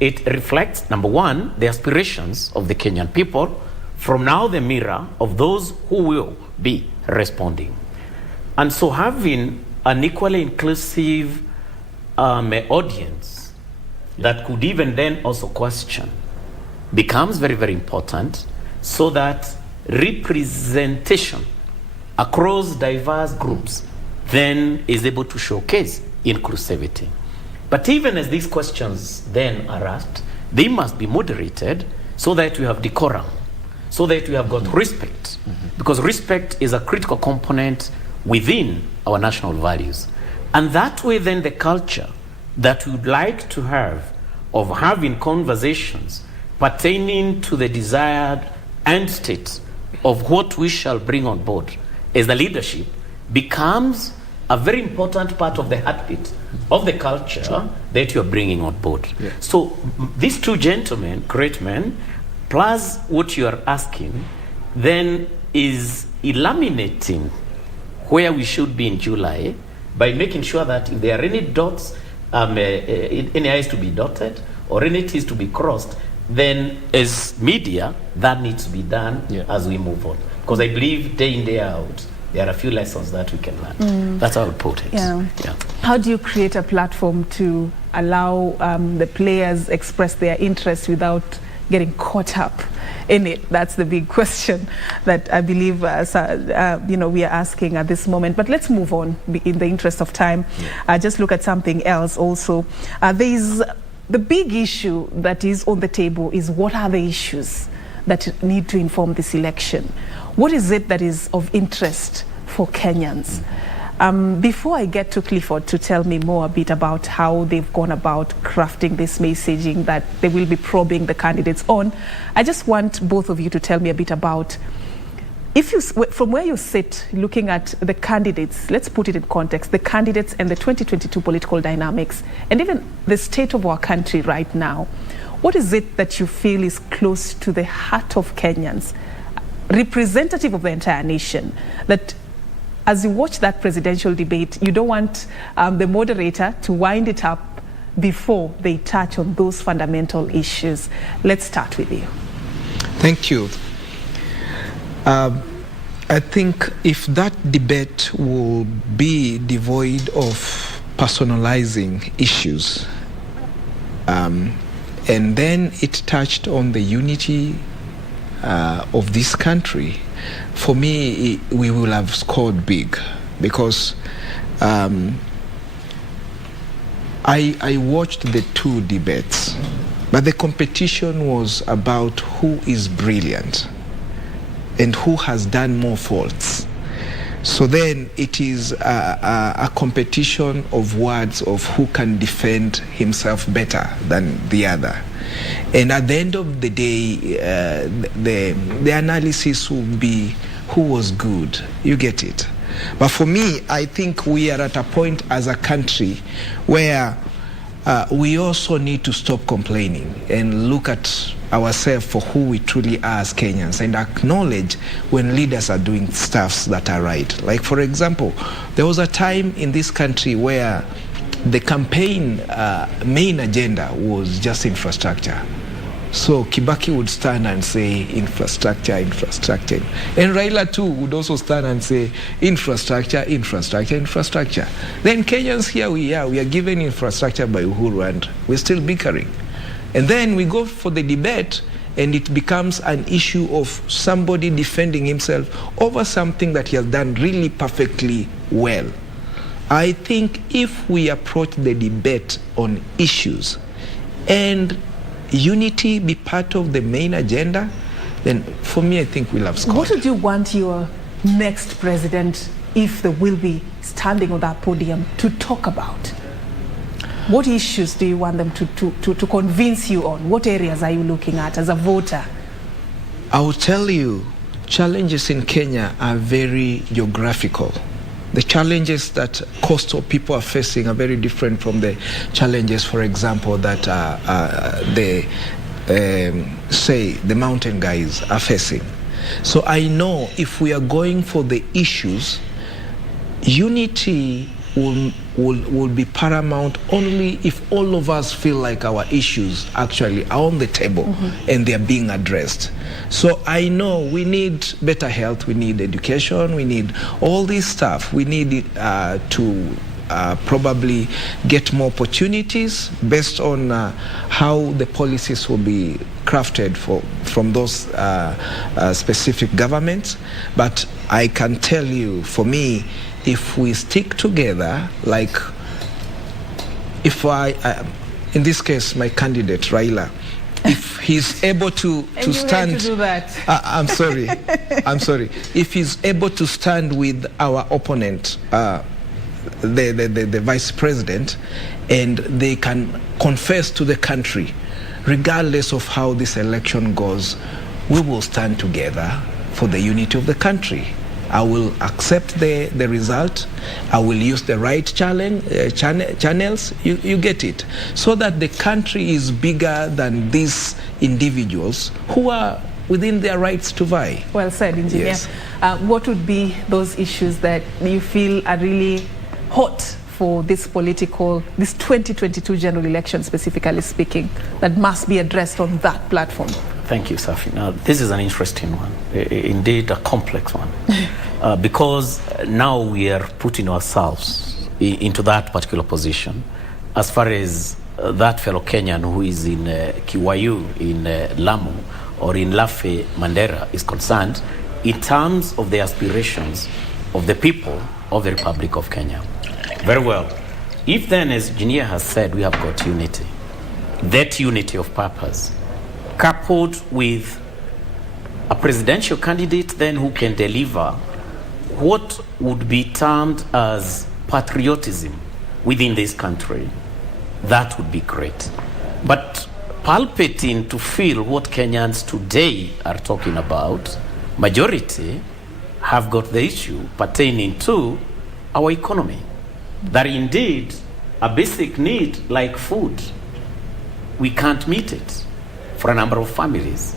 it reflects, number one, the aspirations of the Kenyan people, from now the mirror of those who will be responding. And so having an equally inclusive audience that could even then also question becomes very important, so that representation across diverse groups, then is able to showcase inclusivity. But even as these questions then are asked, they must be moderated so that we have decorum, so that we have got respect, because respect is a critical component within our national values. And that way then the culture that we would like to have of having conversations pertaining to the desired end state of what we shall bring on board as the leadership becomes a very important part of the heartbeat of the culture that you're bringing on board. Yeah. So these two gentlemen, great men, plus what you are asking, then is illuminating where we should be in July by making sure that if there are any dots, any I's to be dotted or any T's to be crossed, then as media, that needs to be done as we move on. Because I believe day in, day out, there are a few lessons that we can learn. That's how I put it. Yeah. How do you create a platform to allow the players express their interest without getting caught up in it? That's the big question that I believe we are asking at this moment. But let's move on in the interest of time. Just look at something else also. The big issue that is on the table is what are the issues that need to inform this election? What is it that is of interest for Kenyans? Before I get to Clifford to tell me more a bit about how they've gone about crafting this messaging that they will be probing the candidates on, I just want both of you to tell me a bit about, from where you sit looking at the candidates, let's put it in context, the candidates and the 2022 political dynamics, and even the state of our country right now. What is it that you feel is close to the heart of Kenyans, representative of the entire nation, that as you watch that presidential debate, you don't want the moderator to wind it up before they touch on those fundamental issues? Let's start with you. Thank you. I think if that debate will be devoid of personalizing issues, and then it touched on the unity of this country, for me, we will have scored big, because I watched the two debates, but the competition was about who is brilliant and who has done more faults. So then it is a competition of words of who can defend himself better than the other. And at the end of the day, the analysis will be who was good. You get it. But for me, I think we are at a point as a country where we also need to stop complaining and look at ourselves for who we truly are as Kenyans, and acknowledge when leaders are doing stuffs that are right. Like, for example, there was a time in this country where the campaign main agenda was just infrastructure. So Kibaki would stand and say infrastructure, infrastructure. And Raila too would also stand and say infrastructure, infrastructure, infrastructure. Then Kenyans, here we are given infrastructure by Uhuru and we're still bickering. And then we go for the debate and it becomes an issue of somebody defending himself over something that he has done really perfectly well. I think if we approach the debate on issues and unity be part of the main agenda, then for me, I think we'll have scored. What would you want your next president, if they will be standing on that podium, to talk about? What issues do you want them to convince you on? What areas are you looking at as a voter? I will tell you, challenges in Kenya are very geographical. The challenges that coastal people are facing are very different from the challenges, for example, that the mountain guys are facing. So I know if we are going for the issues, unity will be paramount only if all of us feel like our issues actually are on the table and they're being addressed. So I know we need better health, we need education, we need all this stuff. We need to probably get more opportunities based on how the policies will be crafted from those specific governments. But I can tell you, for me, if we stick together, like if in this case, my candidate, Raila, if he's able to stand, to do that. I'm sorry. If he's able to stand with our opponent, the vice president, and they can confess to the country, regardless of how this election goes, we will stand together for the unity of the country. I will accept the result. I will use the right channels. You get it. So that the country is bigger than these individuals who are within their rights to vie. Well said, Engineer. Yes. What would be those issues that you feel are really hot for this 2022 general election, specifically speaking, that must be addressed on that platform? Thank you, Serfine. Now, this is an interesting one, indeed a complex one, because now we are putting ourselves into that particular position. As far as that fellow Kenyan who is in Kiwayu, in Lamu, or in Lafe, Mandera is concerned, in terms of the aspirations of the people of the Republic of Kenya. Very well. If then, as Engineer has said, we have got unity, that unity of purpose, coupled with a presidential candidate then who can deliver what would be termed as patriotism within this country, that would be great. But palpating to feel what Kenyans today are talking about, majority have got the issue pertaining to our economy. That indeed a basic need like food, we can't meet it for a number of families.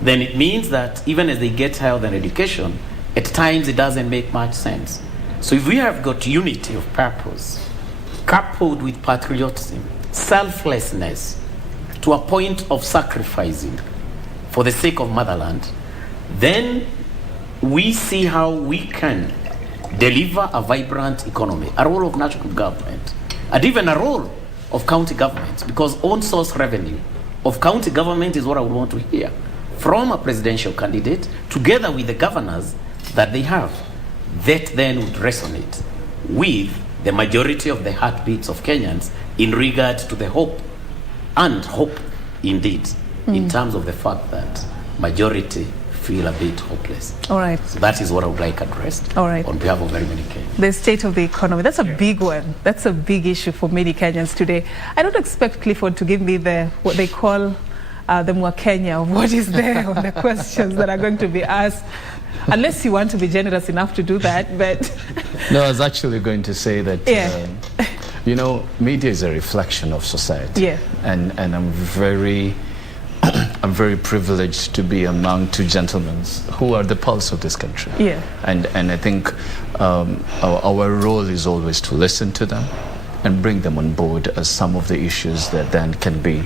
Then it means that even as they get health and education, at times it doesn't make much sense. So if we have got unity of purpose, coupled with patriotism, selflessness, to a point of sacrificing for the sake of motherland, then we see how we can deliver a vibrant economy, a role of national government, and even a role of county governments, because own source revenue of county government is what I would want to hear from a presidential candidate, together with the governors that they have. That then would resonate with the majority of the heartbeats of Kenyans in regard to the hope, and hope indeed, in terms of the fact that majority feel a bit hopeless. All right. So that is what I would like addressed. All right. On behalf of very many Kenyans. The state of the economy, that's a big one. That's a big issue for many Kenyans today. I don't expect Clifford to give me what they call the Mwakenya of what is there on the questions that are going to be asked, unless you want to be generous enough to do that. But no, I was actually going to say that, you know, media is a reflection of society. Yeah. And I'm very privileged to be among two gentlemen who are the pulse of this country. Yeah. And I think our role is always to listen to them and bring them on board as some of the issues that then can be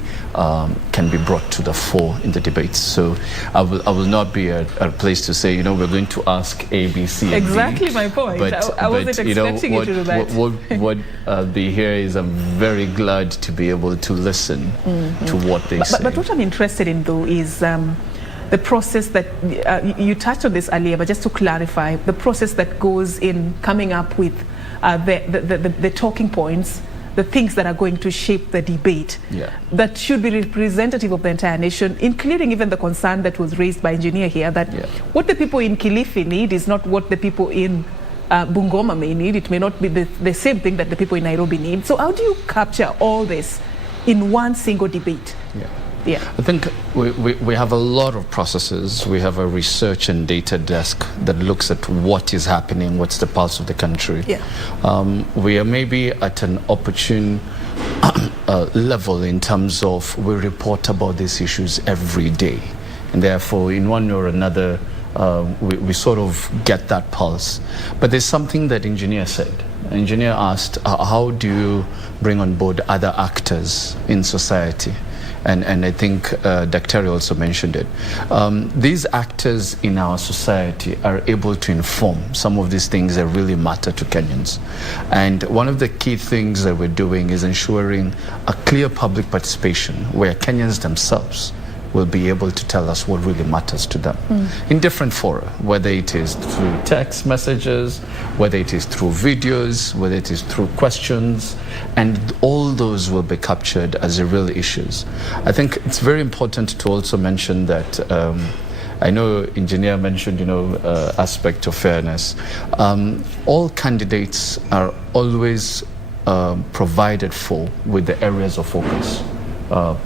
brought to the fore in the debates. So I will not be at a place to say, you know, we're going to ask A, B, C, and exactly D. my point. I wasn't expecting you to do that. What I'll be here is I'm very glad to be able to listen to what they say. But what I'm interested in, though, is the process that you touched on this earlier, but just to clarify, the process that goes in coming up with the talking points, the things that are going to shape the debate, that should be representative of the entire nation, including even the concern that was raised by Engineer here, that what the people in Kilifi need is not what the people in Bungoma may need. It may not be the same thing that the people in Nairobi need. So how do you capture all this in one single debate? Yeah. I think we have a lot of processes. We have a research and data desk that looks at what is happening, what's the pulse of the country. We are maybe at an opportune level in terms of we report about these issues every day. And therefore, in one way or another, we sort of get that pulse. But there's something that Engineer said. Engineer asked, how do you bring on board other actors in society? and I think Daktari also mentioned it. These actors in our society are able to inform some of these things that really matter to Kenyans. And one of the key things that we're doing is ensuring a clear public participation where Kenyans themselves will be able to tell us what really matters to them in different fora, whether it is through text messages, whether it is through videos, whether it is through questions, and all those will be captured as the real issues. I think it's very important to also mention that I know engineer mentioned, aspect of fairness. All candidates are always provided for with the areas of focus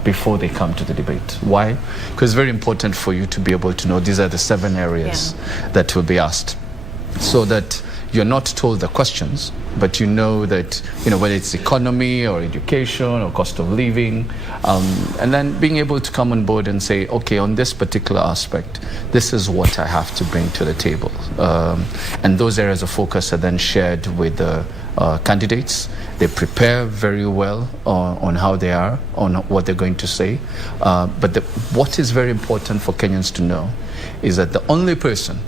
before they come to the debate. Why? Because it's very important for you to be able to know these are the 7 areas that will be asked, so that you're not told the questions, but you know that, whether it's economy or education or cost of living, and then being able to come on board and say, okay, on this particular aspect, this is what I have to bring to the table. And those areas of focus are then shared with the candidates. They prepare very well on how they are, on what they're going to say. But what is very important for Kenyans to know is that the only person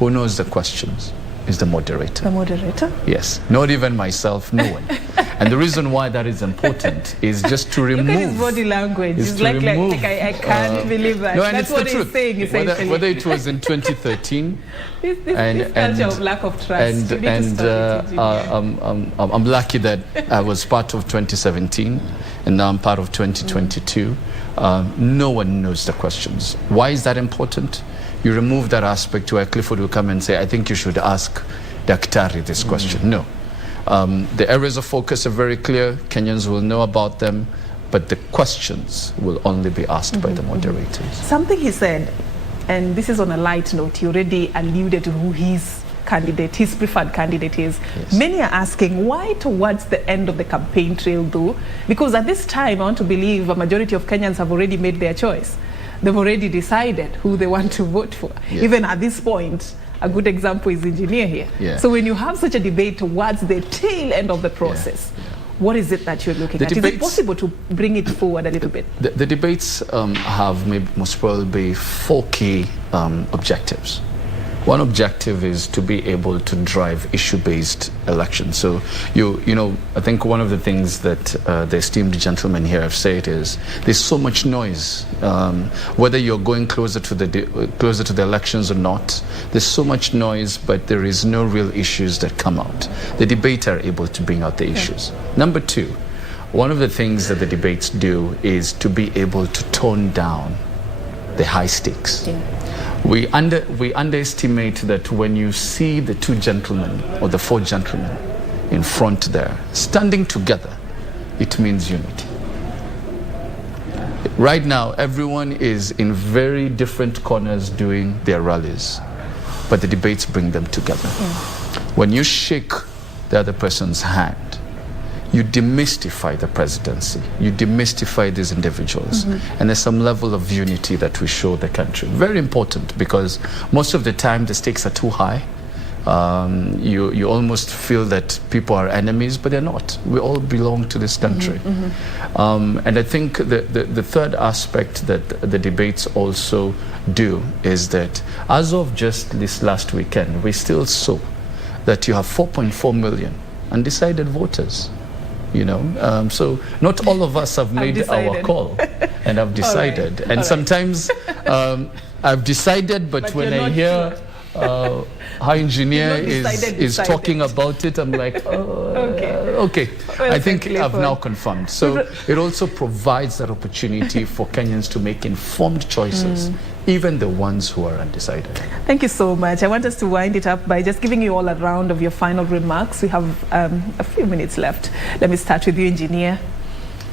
who knows the questions is the moderator. The moderator? Yes. Not even myself, no one. And the reason why that is important is just to remove... Look at his body language. It's like I can't believe that. No, That's what he's saying, essentially. Whether it was in 2013... this culture of lack of trust. I'm lucky that I was part of 2017 and now I'm part of 2022. No one knows the questions. Why is that important? You remove that aspect where Clifford will come and say, I think you should ask Daktari this question. No. The areas of focus are very clear. Kenyans will know about them, but the questions will only be asked by the moderators. Something he said, and this is on a light note, he already alluded to who his preferred candidate is. Yes. Many are asking, why towards the end of the campaign trail though? Because at this time, I want to believe a majority of Kenyans have already made their choice. They've already decided who they want to vote for. Yes. Even at this point, a good example is engineer here. Yeah. So when you have such a debate towards the tail end of the process, what is it that you're looking at? Is it possible to bring it forward a little bit? The debates have most probably 4 key objectives. One objective is to be able to drive issue-based elections. So, I think one of the things that the esteemed gentlemen here have said is there's so much noise. Whether you're going closer to the elections or not, there's so much noise, but there is no real issues that come out. The debates are able to bring out the issues. Number 2, one of the things that the debates do is to be able to tone down the high stakes. Yeah. We underestimate that when you see the 2 gentlemen or the 4 gentlemen in front there standing together, it means unity. Right now, everyone is in very different corners doing their rallies, but the debates bring them together. Yeah. When you shake the other person's hand, you demystify the presidency, you demystify these individuals, and there's some level of unity that we show the country. Very important, because most of the time the stakes are too high. You almost feel that people are enemies, but they're not. We all belong to this country. And I think the third aspect that the debates also do is that as of just this last weekend, we still saw that you have 4.4 million undecided voters. So not all of us have made our call and have decided. Right. And sometimes I've decided, but when I hear how engineer is talking about it, I'm like, okay. Well, I think I've now confirmed. So it also provides that opportunity for Kenyans to make informed choices, even the ones who are undecided. Thank you so much. I want us to wind it up by just giving you all a round of your final remarks. We have a few minutes left. Let me start with you, engineer.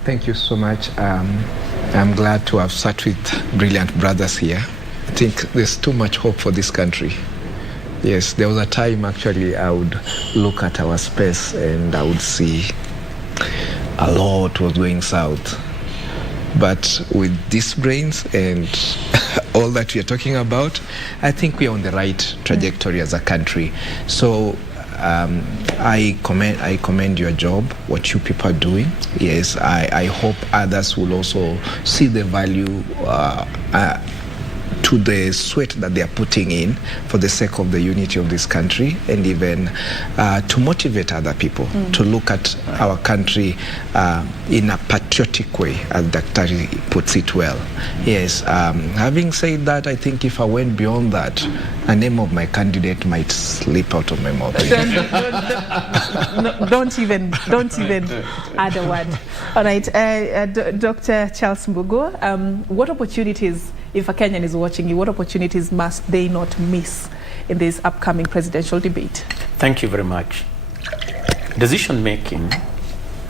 Thank you so much. I'm glad to have sat with brilliant brothers here. I think there's too much hope for this country. Yes, there was a time actually I would look at our space and I would see a lot was going south. But with these brains and all that we are talking about, I think we are on the right trajectory as a country. So I commend your job, what you people are doing. Yes, I hope others will also see the value to the sweat that they are putting in for the sake of the unity of this country, and even to motivate other people to look at our country in a patriotic way, as Dr. puts it well. Yes, having said that, I think if I went beyond that, a name of my candidate might slip out of my mouth. Don't even add a word. All right, Dr. Charles Mbugo, what opportunities, if a Kenyan is watching you, what opportunities must they not miss in this upcoming presidential debate? Thank you very much. Decision making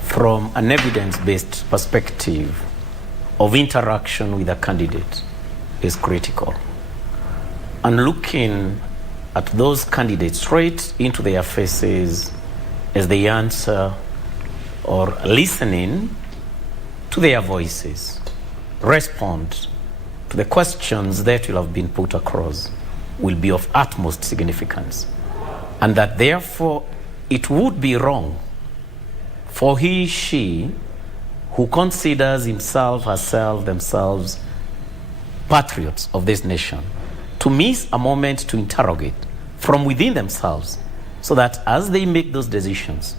from an evidence-based perspective of interaction with a candidate is critical. And looking at those candidates straight into their faces as they answer, or listening to their voices, respond to the questions that will have been put across, will be of utmost significance. And that therefore it would be wrong for he, she, who considers himself, herself, themselves patriots of this nation, to miss a moment to interrogate from within themselves, so that as they make those decisions,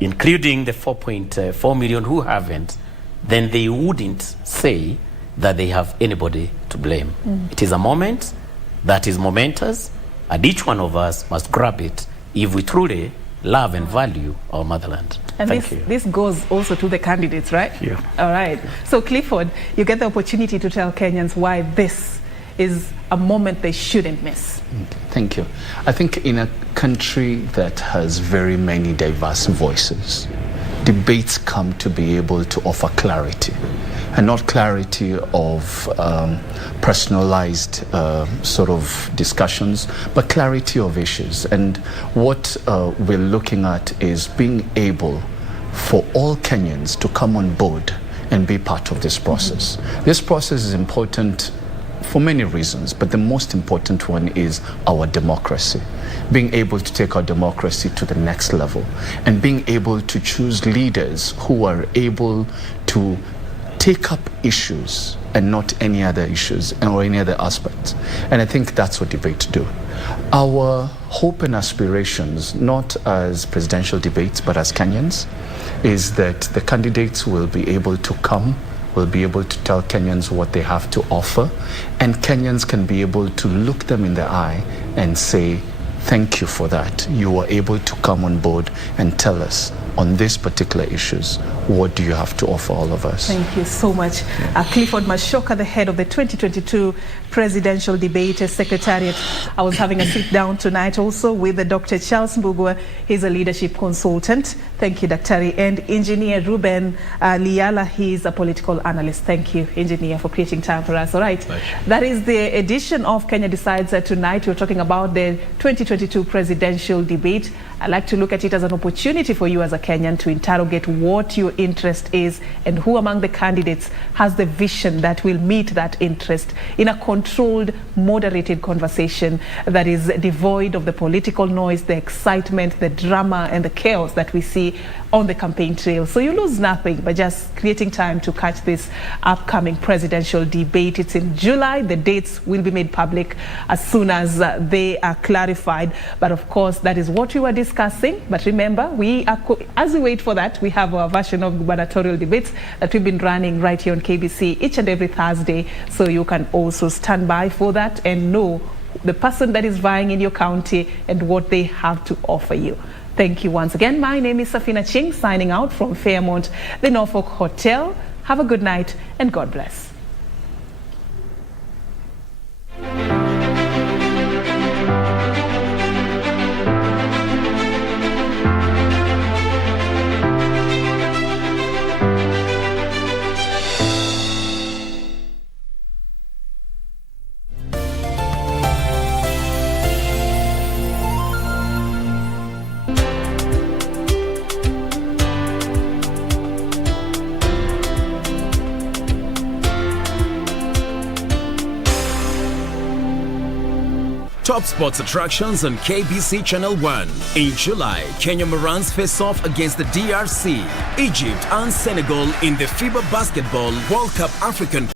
including the 4.4 million who haven't, then they wouldn't say that they have anybody to blame. It is a moment that is momentous, and each one of us must grab it if we truly love and value our motherland. And this goes also to the candidates, right? Yeah. All right. So Clifford, you get the opportunity to tell Kenyans why this is a moment they shouldn't miss. Thank you. I think in a country that has very many diverse voices, debates come to be able to offer clarity, and not clarity of personalized sort of discussions, but clarity of issues. And what we're looking at is being able for all Kenyans to come on board and be part of this process. This process is important for many reasons, but the most important one is our democracy. Being able to take our democracy to the next level, and being able to choose leaders who are able to take up issues and not any other issues or any other aspects. And I think that's what debates do. Our hope and aspirations, not as presidential debates, but as Kenyans, is that the candidates will be able to come, will be able to tell Kenyans what they have to offer, and Kenyans can be able to look them in the eye and say, thank you for that. You were able to come on board and tell us on these particular issues, what do you have to offer all of us? Thank you so much. Clifford Mashoka, the head of the 2022 Presidential Debate Secretariat. I was having a sit down tonight also with Dr. Charles Mbugua. He's a leadership consultant. Thank you, Daktari. And Engineer Ruben Liala, he's a political analyst. Thank you, Engineer, for creating time for us. All right. That is the edition of Kenya Decides. Tonight we're talking about the 2022 Presidential Debate. I like to look at it as an opportunity for you as a Kenyan to interrogate what your interest is and who among the candidates has the vision that will meet that interest in a controlled, moderated conversation that is devoid of the political noise, the excitement, the drama, and the chaos that we see on the campaign trail. So you lose nothing by just creating time to catch this upcoming presidential debate. It's in July. The dates will be made public as soon as they are clarified. But of course, that is what we were discussing. But remember, as we wait for that, we have our version of gubernatorial debates that we've been running right here on KBC each and every Thursday. So you can also stand by for that and know the person that is vying in your county and what they have to offer you. Thank you once again. My name is Serfine Achieng, signing out from Fairmont, the Norfolk Hotel. Have a good night and God bless. Top sports attractions on KBC Channel 1. In July, Kenya Morans face off against the DRC, Egypt and Senegal in the FIBA Basketball World Cup African